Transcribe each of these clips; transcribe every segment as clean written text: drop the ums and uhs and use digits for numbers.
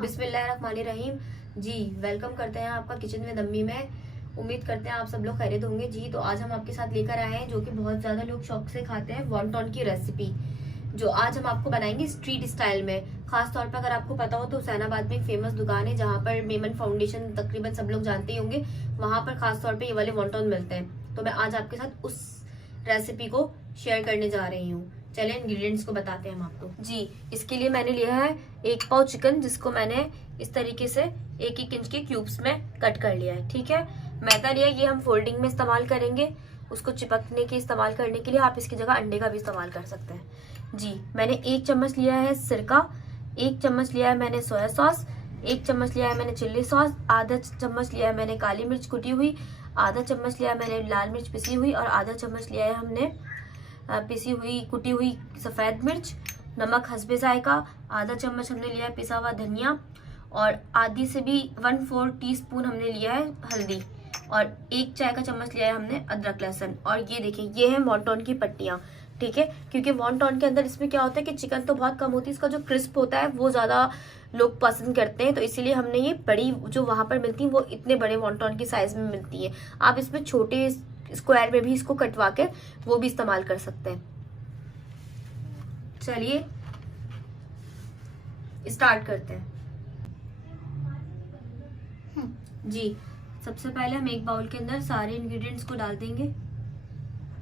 बिस्मिल्लाहिर्रहमानिर्रहीम। जी वेलकम करते हैं आपका किचन विद अम्मी में। उम्मीद करते हैं आप सब लोग खैरियत होंगे। जी तो आज हम आपके साथ लेकर आए हैं जो कि बहुत ज्यादा लोग शौक से खाते हैं, वॉन्टॉन की रेसिपी, जो आज हम आपको बनाएंगे स्ट्रीट स्टाइल में। खास तौर पर अगर आपको पता हो तो हुसैनाबाद में एक फेमस दुकान है जहाँ पर मेमन फाउंडेशन तकरीबन सब लोग जानते ही होंगे, वहां पर खास तौर पर ये वाले वॉन्टॉन मिलते हैं। तो मैं आज आपके साथ उस रेसिपी को शेयर करने जा रही हूँ। चले इंग्रेडिएंट्स को बताते हैं हम आपको। जी इसके लिए मैंने लिया है 1 पाव चिकन, जिसको मैंने इस तरीके से 1-1 इंच के क्यूब्स में कट कर लिया है। ठीक है, मैदा लिया, ये हम फोल्डिंग में इस्तेमाल करेंगे, उसको चिपकने के इस्तेमाल करने के लिए। आप इसकी जगह अंडे का भी इस्तेमाल कर सकते हैं। जी मैंने 1 चम्मच लिया है सिरका, 1 चम्मच लिया है मैंने सोया सॉस, 1 चम्मच लिया है मैंने चिल्ली सॉस, आधा चम्मच लिया है मैंने काली मिर्च कुटी हुई, आधा चम्मच लिया है मैंने लाल मिर्च पिसी हुई, और आधा चम्मच लिया है हमने पिसी हुई कुटी हुई सफेद मिर्च। नमक हस्बे जायका, आधा चम्मच हमने लिया है पिसा हुआ धनिया, और आधी से भी 1/4 टीस्पून हमने लिया है हल्दी, और 1 चाय का चम्मच लिया है हमने अदरक लहसुन। और ये देखिए, ये है वॉन्टॉन की पट्टियां। ठीक है, क्योंकि वॉन्टॉन के अंदर इसमें क्या होता है कि चिकन तो बहुत कम होती है, इसका जो क्रिस्प होता है वो ज्यादा लोग पसंद करते हैं, तो इसीलिए हमने ये बड़ी जो वहां पर मिलती है वो इतने बड़े वॉन्टॉन की साइज में मिलती है। आप इसमें छोटे स्क्वायर में भी इसको कटवा के वो भी इस्तेमाल कर सकते हैं। चलिए स्टार्ट करते हैं। जी सबसे पहले हम एक बाउल के अंदर सारे इंग्रेडिएंट्स को डाल देंगे।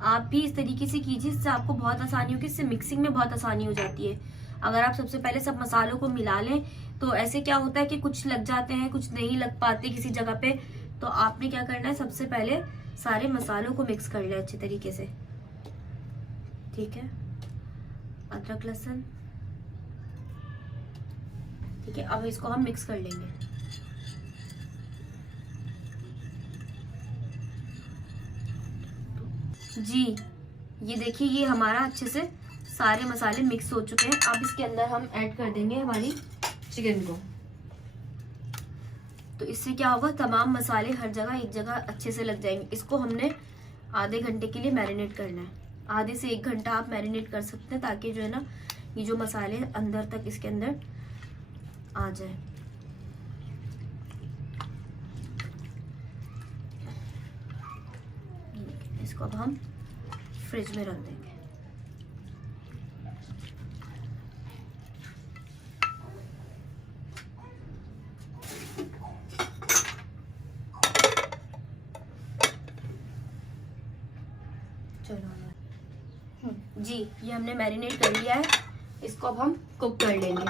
आप भी इस तरीके से कीजिए, इससे आपको बहुत आसानी होगी, इससे मिक्सिंग में बहुत आसानी हो जाती है। अगर आप सबसे पहले सब मसालों को मिला लें तो ऐसे क्या होता है कि कुछ लग जाते हैं, कुछ नहीं लग पाते किसी जगह पे। तो आपने क्या करना है, सबसे पहले सारे मसालों को मिक्स कर लिया अच्छे तरीके से। ठीक है, अदरक लहसुन, ठीक है, अब इसको हम मिक्स कर लेंगे। जी ये देखिए, ये हमारा अच्छे से सारे मसाले मिक्स हो चुके हैं। अब इसके अंदर हम ऐड कर देंगे हमारी चिकन को। तो इससे क्या होगा, तमाम मसाले हर जगह एक जगह अच्छे से लग जाएंगे। इसको हमने आधे घंटे के लिए मैरिनेट करना है। आधे से 1 घंटा आप मैरिनेट कर सकते हैं, ताकि जो है ना ये जो मसाले अंदर तक इसके अंदर आ जाए। इसको अब हम फ्रिज में रख देंगे। चलो जी ये हमने मैरिनेट कर लिया है, इसको अब हम कुक कर लेंगे।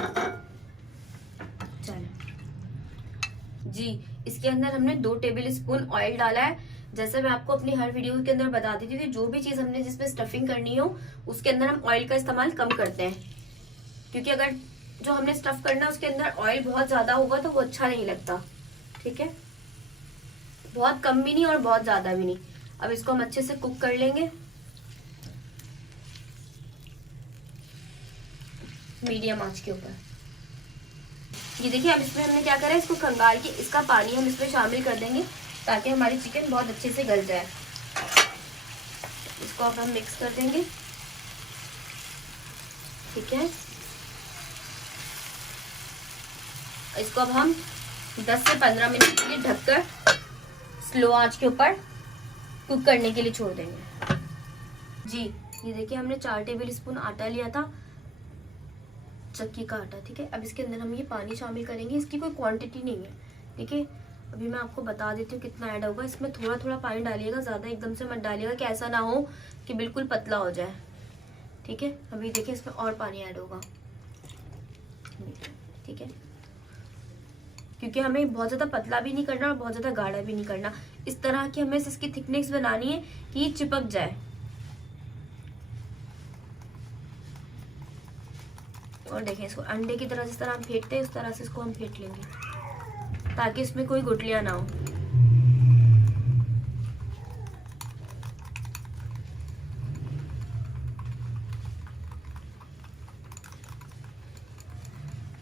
चलो जी इसके अंदर हमने 2 टेबल स्पून ऑयल डाला है। जैसे मैं आपको अपनी हर वीडियो के अंदर बता देती हूँ कि जो भी चीज हमने जिसमें स्टफिंग करनी हो उसके अंदर हम ऑयल का इस्तेमाल कम करते हैं, क्योंकि अगर जो हमने स्टफ करना है उसके अंदर ऑयल बहुत ज्यादा होगा तो वो अच्छा नहीं लगता। ठीक है, बहुत कम भी नहीं और बहुत ज्यादा भी नहीं। अब इसको हम अच्छे से कुक कर लेंगे मीडियम आंच के ऊपर। ये देखिए, अब इसमें हमने क्या करा है, इसको खंगाल के इसका पानी हम इसमें शामिल कर देंगे ताकि हमारी चिकन बहुत अच्छे से गल जाए। इसको अब हम मिक्स कर देंगे। ठीक है, इसको अब हम 10 से 15 मिनट के लिए ढककर स्लो आंच के ऊपर कुक करने के लिए छोड़ देंगे। जी ये देखिए, हमने 4 टेबल स्पून आटा लिया था, चक्की का आटा। ठीक है, अब इसके अंदर हम ये पानी शामिल करेंगे। इसकी कोई क्वांटिटी नहीं है। ठीक है, अभी मैं आपको बता देती हूँ कितना ऐड होगा। इसमें थोड़ा थोड़ा पानी डालिएगा, ज्यादा एकदम से मत डालिएगा कि ऐसा ना हो कि बिल्कुल पतला हो जाए। ठीक है, अभी देखिए इसमें और पानी ऐड होगा। ठीक है, क्योंकि हमें बहुत ज्यादा पतला भी नहीं करना और बहुत ज्यादा गाढ़ा भी नहीं करना। इस तरह की हमें इसकी थिकनेस बनानी है कि ये चिपक जाए। और देखें, इसको अंडे की तरह जिस तरह हम फेंटते हैं उस तरह से इसको हम फेंट लेंगे ताकि इसमें कोई गुठलियां ना हो।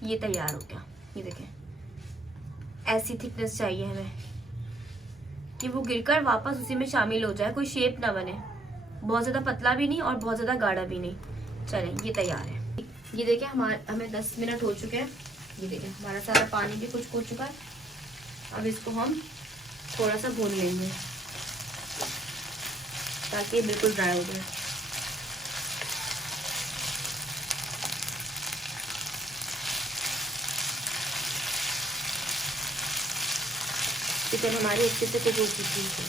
ये तैयार हो गया। ये देखें, ऐसी थिकनेस चाहिए हमें कि वो गिरकर वापस उसी में शामिल हो जाए, कोई शेप ना बने, बहुत ज्यादा पतला भी नहीं और बहुत ज्यादा गाढ़ा भी नहीं। चलें, ये तैयार है। ये देखिए हमें 10 मिनट हो चुके हैं ये देखिए हमारा सारा पानी भी कुछ हो चुका है। अब इसको हम थोड़ा सा भून लेंगे ताकि ये बिल्कुल ड्राई हो जाए। चिकन हमारी अच्छे से कुक हो चुकी है।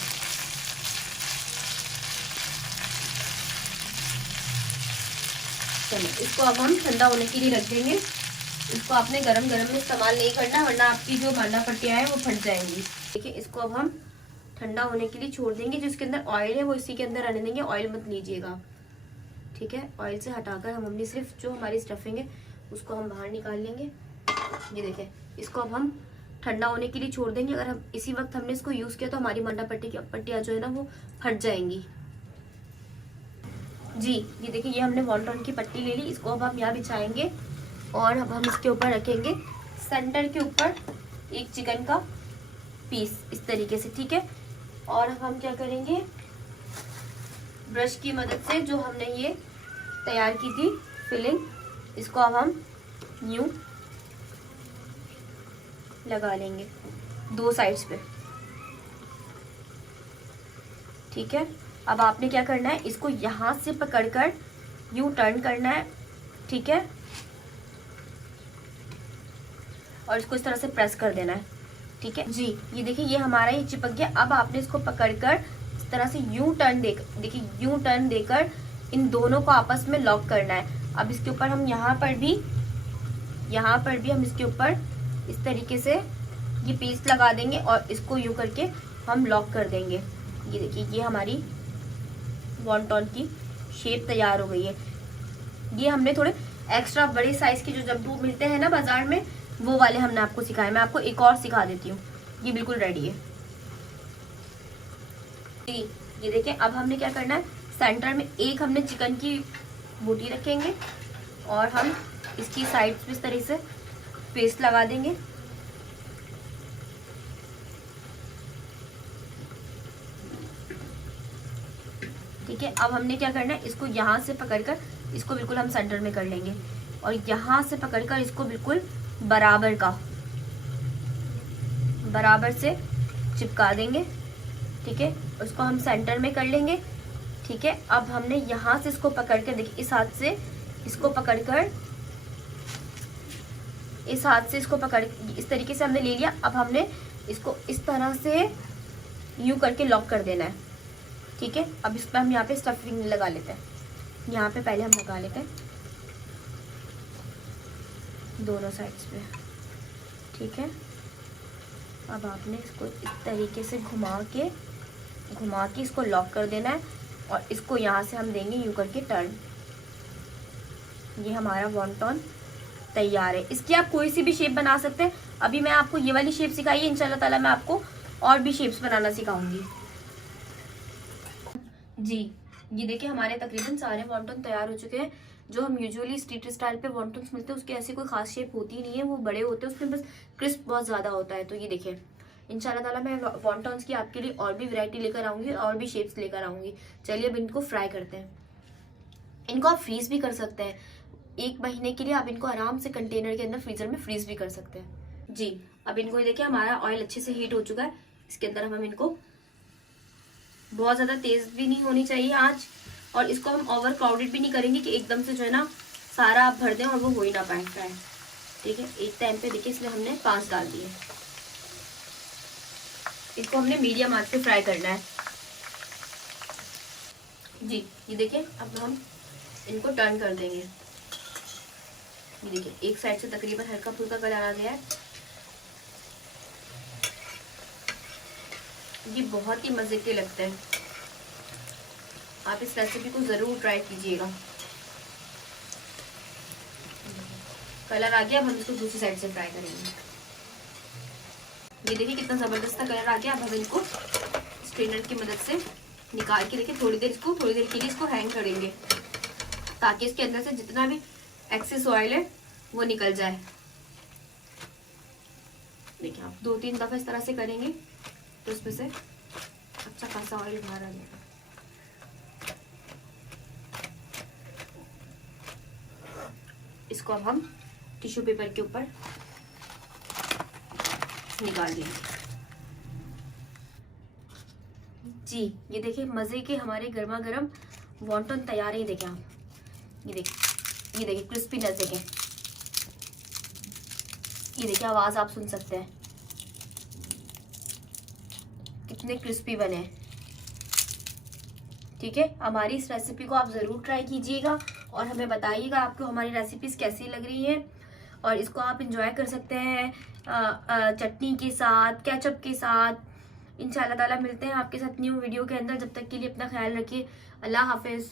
चलो इसको अब हम ठंडा होने के लिए रख देंगे। इसको आपने गरम गरम में इस्तेमाल नहीं करना, वरना आपकी जो मांडा पट्टियाँ हैं वो फट जाएंगी। देखिए इसको अब हम ठंडा होने के लिए छोड़ देंगे। जो इसके अंदर ऑयल है वो इसी के अंदर आने देंगे, ऑयल मत लीजिएगा, ठीक है। ऑयल से हटाकर हम अपनी सिर्फ जो हमारी स्टफिंग है उसको हम बाहर निकाल लेंगे। ये देखिए इसको अब हम ठंडा होने के लिए छोड़ देंगे। अगर हम इसी वक्त हमने इसको यूज किया तो हमारी मांडा पट्टी की पट्टियाँ जो है ना वो फट जाएंगी। जी ये देखिए ये हमने वॉन्टन की पट्टी ले ली। इसको अब हम यहाँ बिछाएंगे और अब हम इसके ऊपर रखेंगे सेंटर के ऊपर एक चिकन का पीस इस तरीके से, ठीक है। और अब हम क्या करेंगे, ब्रश की मदद से जो हमने ये तैयार की थी फिलिंग, इसको अब हम यूं लगा लेंगे 2 साइड्स पे, ठीक है। अब आपने क्या करना है, इसको यहाँ से पकड़कर यूं टर्न करना है, ठीक है, और इसको इस तरह से प्रेस कर देना है, ठीक है जी। ये देखिए ये हमारा ये चिपक गया। अब आपने इसको पकड़कर इस तरह से यूं टर्न देकर, देखिए यूं टर्न देकर इन दोनों को आपस में लॉक करना है। अब इसके ऊपर हम यहाँ पर भी हम इसके ऊपर इस तरीके से ये पीस लगा देंगे और इसको यूं करके हम लॉक कर देंगे। ये देखिए ये हमारी वॉन्टन की शेप तैयार हो गई है। ये हमने थोड़े एक्स्ट्रा बड़े साइज के जो जंबू मिलते हैं ना बाजार में, वो वाले हमने आपको सिखाए। मैं आपको एक और सिखा देती हूँ। ये बिल्कुल रेडी है जी। ये देखिए अब हमने क्या करना है, सेंटर में एक हमने चिकन की बोटी रखेंगे और हम इसकी साइड पे इस तरह से पेस्ट लगा देंगे। ठीक है। अब हमने क्या करना है, इसको यहाँ से पकड़कर इसको बिल्कुल हम सेंटर में कर लेंगे और यहाँ से पकड़कर इसको बिल्कुल बराबर से चिपका देंगे, ठीक है। उसको हम सेंटर में कर लेंगे, ठीक है। अब हमने यहाँ से इसको पकड़कर, देखिए इस हाथ से इसको पकड़कर, इस हाथ से इसको पकड़, इस तरीके से हमने ले लिया। अब हमने इसको इस तरह से यूं करके लॉक कर देना है, ठीक है। अब इस पर हम यहाँ पे स्टफिंग लगा लेते हैं। यहाँ पे पहले हम लगा लेते हैं दोनों साइड्स पे, ठीक है। अब आपने इसको इस तरीके से घुमा के इसको लॉक कर देना है और इसको यहाँ से हम देंगे यूं करके टर्न। ये हमारा वॉन्टन तैयार है। इसकी आप कोई सी भी शेप बना सकते हैं। अभी मैं आपको ये वाली शेप सिखाई है, इंशाल्लाह ताला मैं आपको और भी शेप्स बनाना सिखाऊंगी जी। ये देखिए हमारे तकरीबन सारे वॉन्टन तैयार हो चुके हैं। जो हम यूजुअली स्ट्रीट स्टाइल पे वॉन्टन्स मिलते हैं उसकी ऐसी कोई खास शेप होती नहीं है, वो बड़े होते हैं, उसमें बस क्रिस्प बहुत ज़्यादा होता है। तो ये देखिए इंशाल्लाह ताला मैं वॉन्टन्स की आपके लिए और भी वैरायटी लेकर आऊँगी और भी शेप्स लेकर आऊँगी। चलिए अब इनको फ्राई करते हैं। इनको आप फ्रीज भी कर सकते हैं, 1 महीने के लिए आप इनको आराम से कंटेनर के अंदर फ्रीजर में फ्रीज भी कर सकते हैं जी। अब इनको देखिए हमारा ऑयल अच्छे से हीट हो चुका है। इसके अंदर हम इनको, बहुत ज़्यादा तेज़ भी नहीं होनी चाहिए आँच, और इसको हम ओवर क्राउडेड भी नहीं करेंगे कि एकदम से जो है ना सारा आप भर दें और वो हो ही ना पाए फ्राई, ठीक है। एक टाइम पे देखिए इसलिए हमने 5 डाल दिए। इसको हमने मीडियम आंच पे फ्राई करना है जी। ये देखिए अब हम इनको टर्न कर देंगे। ये देखिए एक साइड से तकरीबन हल्का फुल्का कलर आ गया है। ये बहुत ही मजे के लगते हैं, आप इस रेसिपी को जरूर ट्राई कीजिएगा। कलर आ गया, अब हम इसको दूसरी साइड से फ्राई करेंगे। ये देखिए कितना जबरदस्त कलर आ गया। अब हम इनको स्ट्रेनर की मदद से निकाल के देखिए थोड़ी देर के लिए इसको हैंग करेंगे ताकि इसके अंदर से जितना भी एक्सेस ऑयल है वो निकल जाए। देखिए आप 2-3 दफा इस तरह से करेंगे तो उसमें से अच्छा खासा ऑयल बाहर आ जाएगा। इसको अब हम टिश्यू पेपर के ऊपर निकाल दिए। जी ये देखिए मजे के हमारे गर्मा गर्म वॉन्टन तैयार है। ये देखें आप, ये देखिए क्रिस्पीनेस देखें, ये देखिए आवाज आप सुन सकते हैं कितने क्रिस्पी बने हैं। ठीक है, हमारी इस रेसिपी को आप जरूर ट्राई कीजिएगा और हमें बताइएगा आपको हमारी रेसिपीज कैसी लग रही हैं। और इसको आप इंजॉय कर सकते हैं चटनी के साथ, केचप के साथ। इंशाल्लाह ताला मिलते हैं आपके साथ न्यू वीडियो के अंदर। जब तक के लिए अपना ख्याल रखिए। अल्लाह हाफिज।